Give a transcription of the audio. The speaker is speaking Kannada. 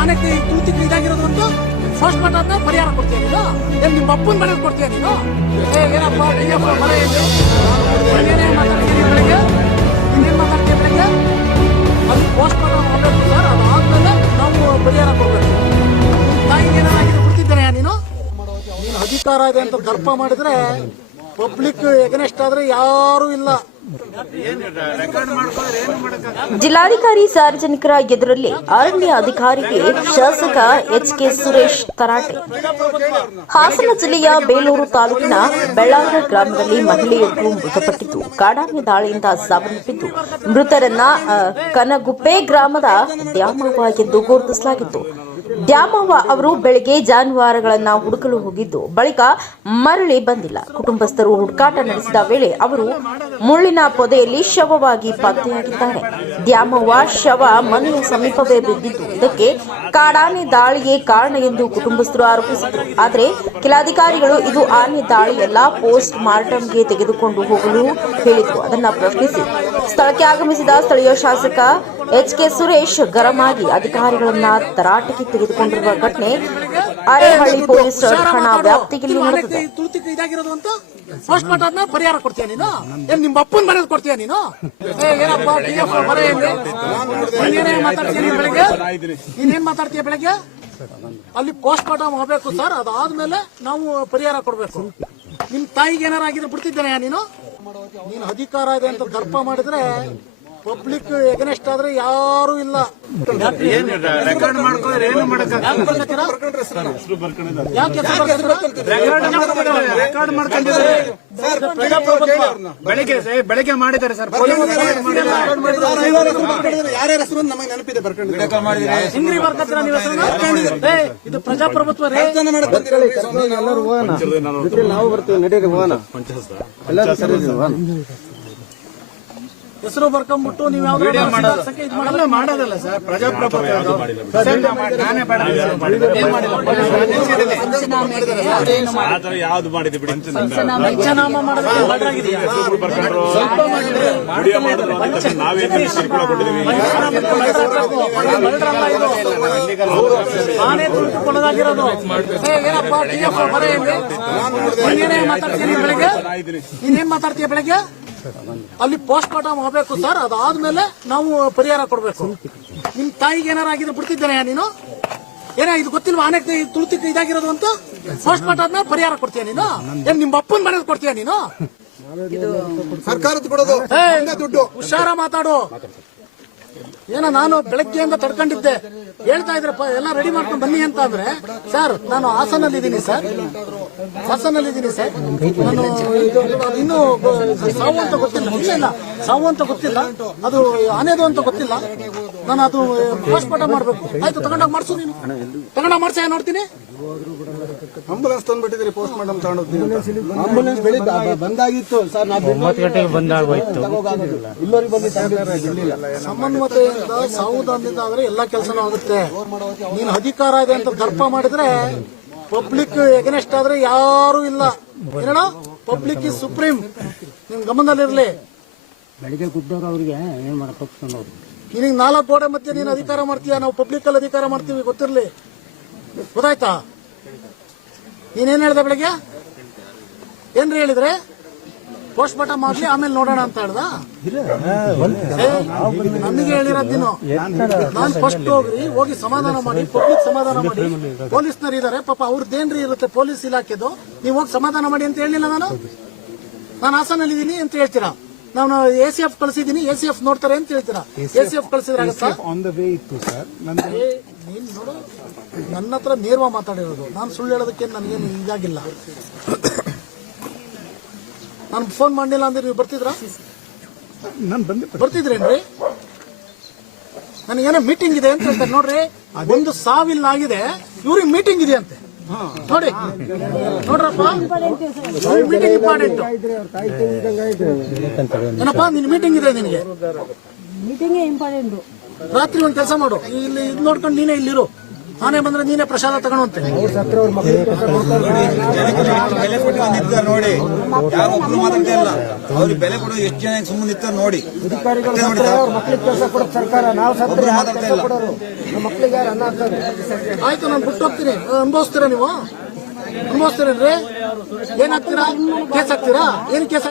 ಆನೆಗೆ ತೂತಿಗೆ ಇದಾಗಿರೋದು ಅಂತ ಫಸ್ಟ್ ಮಟ್ಟನ್ನ ಪರಿಹಾರ ಕೊಡ್ತೀಯ ನೀನು? ಏನ್ ನಿಮ್ಮ ಅಪ್ಪನ ಮನೆ ಕೊಡ್ತೀಯ ನೀನು? ಏ, ಏನಪ್ಪ ಅಯ್ಯಪ್ಪ ಮನೆ ಇದೆ ಏನೇನ್ ಮಾತಾಡ್ತೀನಿ ಬೆಳಗ್ಗೆ? ಇನ್ನೇನು ಮಾತಾಡ್ತೀಯ ಬೆಳಗ್ಗೆ? ಅದು ಪೋಸ್ಟ್ ಮಾರ್ಟಮ್ ಮಾಡಬೇಕು ಸರ್ ಅದಾದ್ಮೇಲೆ ನಾವು ಪರಿಹಾರ ಕೊಡ್ಬೇಕು. ತಾಯಿಗೆ ಏನಾಗಿದೆ ಕೊಡ್ತಿದ್ದೇನೆ ನೀನು? ನೀನು ಅಧಿಕಾರ ಇದೆ ಅಂತ ಗರ್ಪ ಮಾಡಿದ್ರೆ ಪಬ್ಲಿಕ್ ಎಗನೆಸ್ಟ್ ಆದ್ರೆ ಯಾರು ಇಲ್ಲ. ಜಿಲ್ಲಾಧಿಕಾರಿ ಸಾರ್ವಜನಿಕರ ಎದುರಲ್ಲಿ ಅರಣ್ಯ ಅಧಿಕಾರಿಗೆ ಶಾಸಕ ಎಚ್ ಕೆ ಸುರೇಶ್ ತರಾಟೆ. ಹಾಸನ ಜಿಲ್ಲೆಯ ಬೇಲೂರು ತಾಲೂಕಿನ ಬೆಳ್ಳಾರ ಗ್ರಾಮದಲ್ಲಿ ಮಹಿಳೆಯೊಬ್ಬರು ಮೃತಪಟ್ಟಿದ್ದು, ಕಾಡಾನೆ ದಾಳಿಯಿಂದ ಸಾವನ್ನಪ್ಪಿದ್ದು, ಮೃತರನ್ನ ಕನಗುಪ್ಪೆ ಗ್ರಾಮದ ದ್ಯಾಮವ್ವ ಎಂದು ಗುರುತಿಸಲಾಗಿತ್ತು. ದ್ಯಾಮವ್ವ ಅವರು ಬೆಳಗ್ಗೆ ಜಾನುವಾರುಗಳನ್ನ ಹುಡುಕಲು ಹೋಗಿದ್ದು, ಬಳಿಕ ಮರಳಿ ಬಂದಿಲ್ಲ. ಕುಟುಂಬಸ್ಥರು ಹುಡುಕಾಟ ನಡೆಸಿದ ವೇಳೆ ಅವರು ಮುಳ್ಳಿನ ಪೊದೆಯಲ್ಲಿ ಶವವಾಗಿ ಪತ್ತೆಯಾಗಿದ್ದಾರೆ. ದ್ಯಾಮವ್ವ ಶವ ಮನೆಯ ಸಮೀಪವೇ ಬಿದ್ದಿದ್ದು, ಇದಕ್ಕೆ ಕಾಡಾನೆ ದಾಳಿಗೆ ಕಾರಣ ಎಂದು ಕುಟುಂಬಸ್ಥರು ಆರೋಪಿಸಿದರು. ಆದರೆ ಕೆಲ ಅಧಿಕಾರಿಗಳು ಇದು ಆನೆ ದಾಳಿಯಲ್ಲ ಪೋಸ್ಟ್ ಮಾರ್ಟಂಗೆ ತೆಗೆದುಕೊಂಡು ಹೋಗಲು ಹೇಳಿದ್ರು. ಅದನ್ನ ಪ್ರಶ್ನಿಸಿ. ಸ್ಥಳಕ್ಕೆ ಆಗಮಿಸಿದ ಸ್ಥಳೀಯ ಶಾಸಕ ಎಚ್ ಕೆ ಸುರೇಶ್ ಗರಂ ಆಗಿ ಅಧಿಕಾರಿಗಳನ್ನ ತರಾಟೆಗೆ ತೆಗೆದುಕೊಂಡಿರುವ ಘಟನೆ ಅರೆಹಳ್ಳಿ ಪೊಲೀಸ್ ಠಾಣಾ ವ್ಯಾಪ್ತಿಗೆ ನಡೆದಿದೆ. ಇದಾಗಿರೋದು ಅಂತ ಫಸ್ಟ್ ಮಟ್ಟನ್ನ ಪರಿಹಾರ ಕೊಡ್ತೀಯ ನೀನು? ಏನ್ ನಿಮ್ಮ ಅಪ್ಪನ ಮನೆಗೆ ಕೊಡ್ತೀಯ ನೀನು? ಏ ಏನಪ್ಪ ಡಿ ಎಫ್ ಮನೆ ಇದೆ ನೀನೇನ್ ಮಾತಾಡ್ತೀಯ ನೀನ್ ಬೆಳಿಗ್ಗೆ? ನೀನೇನ್ ಮಾತಾಡ್ತೀಯ ಬೆಳಿಗ್ಗೆ? ಅಲ್ಲಿ ಪೋಸ್ಟ್ ಮಾರ್ಟಮ್ ಹೋಗ್ಬೇಕು ಸರ್ ಅದಾದ್ಮೇಲೆ ನಾವು ಪರಿಹಾರ ಕೊಡ್ಬೇಕು. ನಿಮ್ ತಾಯಿಗೆ ಏನಾರ ಆಗಿದ್ರೆ ಬಿಡ್ತಿದ್ದೇನೆ ನೀನು? ನೀನು ಅಧಿಕಾರ ಇದೆ ಅಂತ ದರ್ಪ ಮಾಡಿದ್ರೆ ಪಬ್ಲಿಕ್ ಎಗನೆಸ್ಟ್ ಆದ್ರೆ ಯಾರು ಇಲ್ಲ. ಏನು ಬೆಳಿಗ್ಗೆ ಸರ್, ಬೆಳಿಗ್ಗೆ ಮಾಡಿದ್ದಾರೆ ಸರ್. ಯಾರ್ಯಾರ ಹೆಸರು ನಮಗೆ ನೆನಪಿದೆ ಇದು ಪ್ರಜಾಪ್ರಭುತ್ವ ಎಲ್ಲರೂ ಹೋಗೋಣ. ನಾವು ಬರ್ತೀವಿ ನಡೀರಿ ಹೋಗೋಣ. ಎಲ್ಲರೂ ಸರಿ ಹೋಗೋಣ. ಹೆಸರು ಬರ್ಕೊಂಡ್ಬಿಟ್ಟು ನೀವು ಯಾವ ಮಾಡೋದಲ್ಲ ಸರ್ ಪ್ರಜಾಪ್ರಭುತ್ವ ಅದು. ಸರ್, ನಾ- ನಾನೇ ಬೇಡ ಏನ್ ಮಾಡಿಲ್ಲ ಆತರ ಯಾವ್ದು ಮಾಡಿದೆ ಬಿಡಿ ನಾವೇನು ಕಿರುಕುಳ ಇದು. ಆನೆ ತುಳಿದುಕೊಳ್ಳೋದಾಗಿರೋದು ಏನಪ್ಪ ಡಿ ಎಫ್ ಬೆಳಿಗ್ಗೆ ನೀನೇನ್ ಮಾತಾಡ್ತೀಯ ಬೆಳಿಗ್ಗೆ ಅಲ್ಲಿ ಪೋಸ್ಟ್ ಮಾರ್ಟಮ್ ಆಗಬೇಕು ಸರ್ ಅದಾದ್ಮೇಲೆ ನಾವು ಪರಿಹಾರ ಕೊಡಬೇಕು. ನಿಮ್ ತಾಯಿಗೆ ಏನಾರ ಆಗಿದ್ರೆ ಬಿಡ್ತಿದ್ದೇನೆ ನೀನು? ಏನ ಇದು ಗೊತ್ತಿಲ್ವಾ? ಆನೆ ತುಳಿತಿಗೆ ಇದಾಗಿರೋದು ಅಂತ? ಪೋಸ್ಟ್ ಮಾರ್ಟಮ್ ಪರಿಹಾರ ಕೊಡ್ತೀಯ ನೀನು? ಏನ್ ನಿಮ್ಮ ಅಪ್ಪನ ಮನೆಗೆ ಕೊಡ್ತೀಯ ನೀನು? ಸರ್ಕಾರದ ಕೊಡೋದು ದುಡ್ಡು. ಹುಷಾರ ಮಾತಾಡು. ಏನೋ ನಾನು ಬೆಳಗ್ಗೆಯಿಂದ ತಡ್ಕೊಂಡಿದ್ದೆ. ಹೇಳ್ತಾ ಇದ್ರಪ್ಪ, ಎಲ್ಲ ರೆಡಿ ಮಾಡ್ಕೊಂಡು ಬನ್ನಿ ಅಂತ ಅಂದ್ರೆ ಸರ್ ನಾನು ಹಾಸನಲ್ಲಿ ಇದ್ದೀನಿ ಸರ್ ಹಾಸನಲ್ಲಿ ಇದ್ದೀನಿ ಸರ್ ನಾನು ಇನ್ನು ಸಾವು ಅಂತ ಗೊತ್ತಿಲ್ಲ. ಇಲ್ಲ ಸಾವು ಅಂತ ಗೊತ್ತಿಲ್ಲ. ಅದು ಆನೆದು ಅಂತ ಗೊತ್ತಿಲ್ಲ. ನಾನು ಅದು ಮಾರ್ಟಮ್ ಮಾಡ್ಬೇಕು. ಆಯ್ತು, ತಗೊಂಡೋಗಿ ಮಾಡಿಸು ನೀನು. ತಗೊಂಡಾಗ ಮಾಡ್ಸ ನೋಡ್ತೀನಿ? ಆಂಬುಲೆನ್ಸ್ ತಂದ್ಬಿಟ್ಟಿದ್ರಿ ಪೋಸ್ಟ್ ಮಾಡಮ್ ತಗೊಂಡೋಗ್ತೀನಿ ಆಂಬುಲೆನ್ಸ್ ಬೆಳಿಗ್ಗೆ ಬಂದಾಗಿತ್ತು. ಸರ್ ನಾವು ಒಂಬತ್ತು ಗಂಟೆಗೆ ಬಂದಾಗೋಯ್ತು. ಇಲ್ಲೋರಿಗೆ ಬಂದು ಇರ್ಲಿಲ್ಲ. ಸಮನ್ವತೆಯಿಂದ ಸಾವುದಾನದಿಂದ ಆದ್ರೆ ಎಲ್ಲಾ ಕೆಲಸನೂ ಆಗುತ್ತೆ. ನೀನು ಅಧಿಕಾರ ಇದೆ ಅಂತ ದರ್ಪ ಮಾಡಿದ್ರೆ ಪಬ್ಲಿಕ್ ಎಗನೆಸ್ಟ್ ಆದ್ರೆ ಯಾರು ಇಲ್ಲ. ಏನೋ ಪಬ್ಲಿಕ್ ಇಸ್ ಸುಪ್ರೀಂ ನಿಮ್ ಗಮನದಲ್ಲಿರ್ಲಿ ಬೆಳಿಗ್ಗೆ ಗುಡ್ಡವ್ರು ಅವ್ರಿಗೆ ಏನ್ ಮಾಡಕ್ ಹೋಗ್ತಾನೆ ಅವ್ರು ನಿನಗೆ ನಾಲ್ಕು ಗೋಡೆ ಮತ್ತೆ ನೀನು ಅಧಿಕಾರ ಮಾಡ್ತೀಯ? ನಾವು ಪಬ್ಲಿಕ್ ಅಲ್ಲಿ ಅಧಿಕಾರ ಮಾಡ್ತೀವಿ ಗೊತ್ತಿರ್ಲಿ. ಗೊತ್ತಾಯ್ತಾ? ನೀನೇನ್ ಹೇಳ್ದೆ ಬೆಳಿಗ್ಗೆ? ಏನ್ರಿ ಹೇಳಿದ್ರೆ? ಪೋಸ್ಟ್ ಮಾರ್ಟಮ್ ಮಾಡ್ಲಿ, ಆಮೇಲೆ ನೋಡೋಣ ಅಂತ ಹೇಳ್ದ? ನನಗೆ ಹೇಳಿರೋದಿನ ನಾನು. ಫಸ್ಟ್ ಹೋಗ್ರಿ, ಹೋಗಿ ಸಮಾಧಾನ ಮಾಡಿ, ಪಬ್ಲಿಕ್ ಸಮಾಧಾನ ಮಾಡಿ. ಪೊಲೀಸ್ನವ್ರು ಇದಾರೆ, ಪಾಪ ಅವ್ರದ್ದೇನ್ರಿ ಇರುತ್ತೆ ಪೊಲೀಸ್ ಇಲಾಖೆದು, ನೀವು ಹೋಗಿ ಸಮಾಧಾನ ಮಾಡಿ ಅಂತ ಹೇಳಿಲ್ಲ ನಾನು? ನಾನು ಹಾಸನಲ್ಲಿದ್ದೀನಿ ಅಂತ ಹೇಳ್ತೀರಾ? ನಾನು ಎ ಸಿ ಎಫ್ ಕಳಿಸಿದೀನಿ ಎ ಸಿ ಎಫ್ ನೋಡ್ತಾರೆ ಅಂತ ಹೇಳ್ತೀರಾ? ಎ ಸಿ ಎಫ್ ಕಳಿಸಿದ್ರೆ ಆನ್ ದ ವೇ ಇತ್ತು ಸರ್. ನೀನ್ ನೋಡು ನನ್ನ ಹತ್ರ ನೇರ್ವ ಮಾತಾಡಿರೋದು. ನಾನು ಸುಳ್ಳು ಹೇಳೋದಕ್ಕೆ ನನಗೇನು ಇದಾಗಿಲ್ಲ. ನಾನು ಫೋನ್ ಮಾಡಿಲ್ಲ ಅಂದ್ರೆ ನೀವು ಬರ್ತಿದ್ರಾ? ನಾನು ಬಂದೆ ಬರ್ತಿದ್ರೇನ್ರಿ? ನನಗೇನೋ ಮೀಟಿಂಗ್ ಇದೆ ಅಂತ ಹೇಳ್ತಾರೆ ನೋಡ್ರಿ. ಒಂದು ಸಾವಿಲ್ಲ ಆಗಿದೆ. ಇವ್ರಿಗೆ ಮೀಟಿಂಗ್ ಇದೆ ಅಂತೆ ನೋಡಿ. ನೋಡ್ರಪ್ಪ. ಮೀಟಿಂಗ್ ಇಂಪಾರ್ಟೆಂಟ್ ಏನಪ್ಪ ನಿನ್ ಮೀಟಿಂಗ್ ಇದೆ ನಿನಗೆ? ಮೀಟಿಂಗೇ ಇಂಪಾರ್ಟೆಂಟ್ ರಾತ್ರಿ ಒಂದ್ ಕೆಲಸ ಮಾಡು. ಇಲ್ಲಿ ಇದ್ ನೋಡ್ಕೊಂಡು ನೀನೇ ಇಲ್ಲಿರು. ಆನೆ ಬಂದ್ರೆ ನೀನೇ ಪ್ರಸಾದ ತಗೊಂಡಂತೆ ಬೆಲೆ ಕೊಟ್ಟು ನಿಂತಾರ ನೋಡಿ. ಯಾವ ಒಬ್ರು ಮಾತಾಡ್ತಾ ಇಲ್ಲ. ಅವ್ರಿಗೆ ಬೆಲೆ ಕೊಡೋ ಎಷ್ಟು ಜನ ಸುಮ್ಮನೆ ಇತ್ತ ನೋಡಿ. ಅಷ್ಟೇ ನೋಡಿ ಸಾಕು. ಮಕ್ಳಿಗೆ ಕೆಲಸ ಕೊಡೋದು ಸರ್ಕಾರ ನಾವು ಸತ್ರ ಒಬ್ರು ಮಾತಾಡ್ತಾ ಇಲ್ಲ. ಕೊಡೋರು? ನಮ್ಮ ಮಕ್ಳಿಗೆ ಯಾರು ಅನ್ನ ಹಾಕ್ತಾರೆ ಆಯ್ತು ನಾನು ಬಿಟ್ಟು ಹೋಗ್ತೀನಿ. ಅನುಭವಿಸ್ತೀರಾ ನೀವು? ಅನುಭವಿಸ್ತೀರೇನ್ರಿ? ಏನಾಗ್ತೀರಾ ಹಾಕ್ತೀರಾ? ಕೇಸ್ ಹಾಕ್ತೀರಾ? ಏನ್ ಕೇಸ್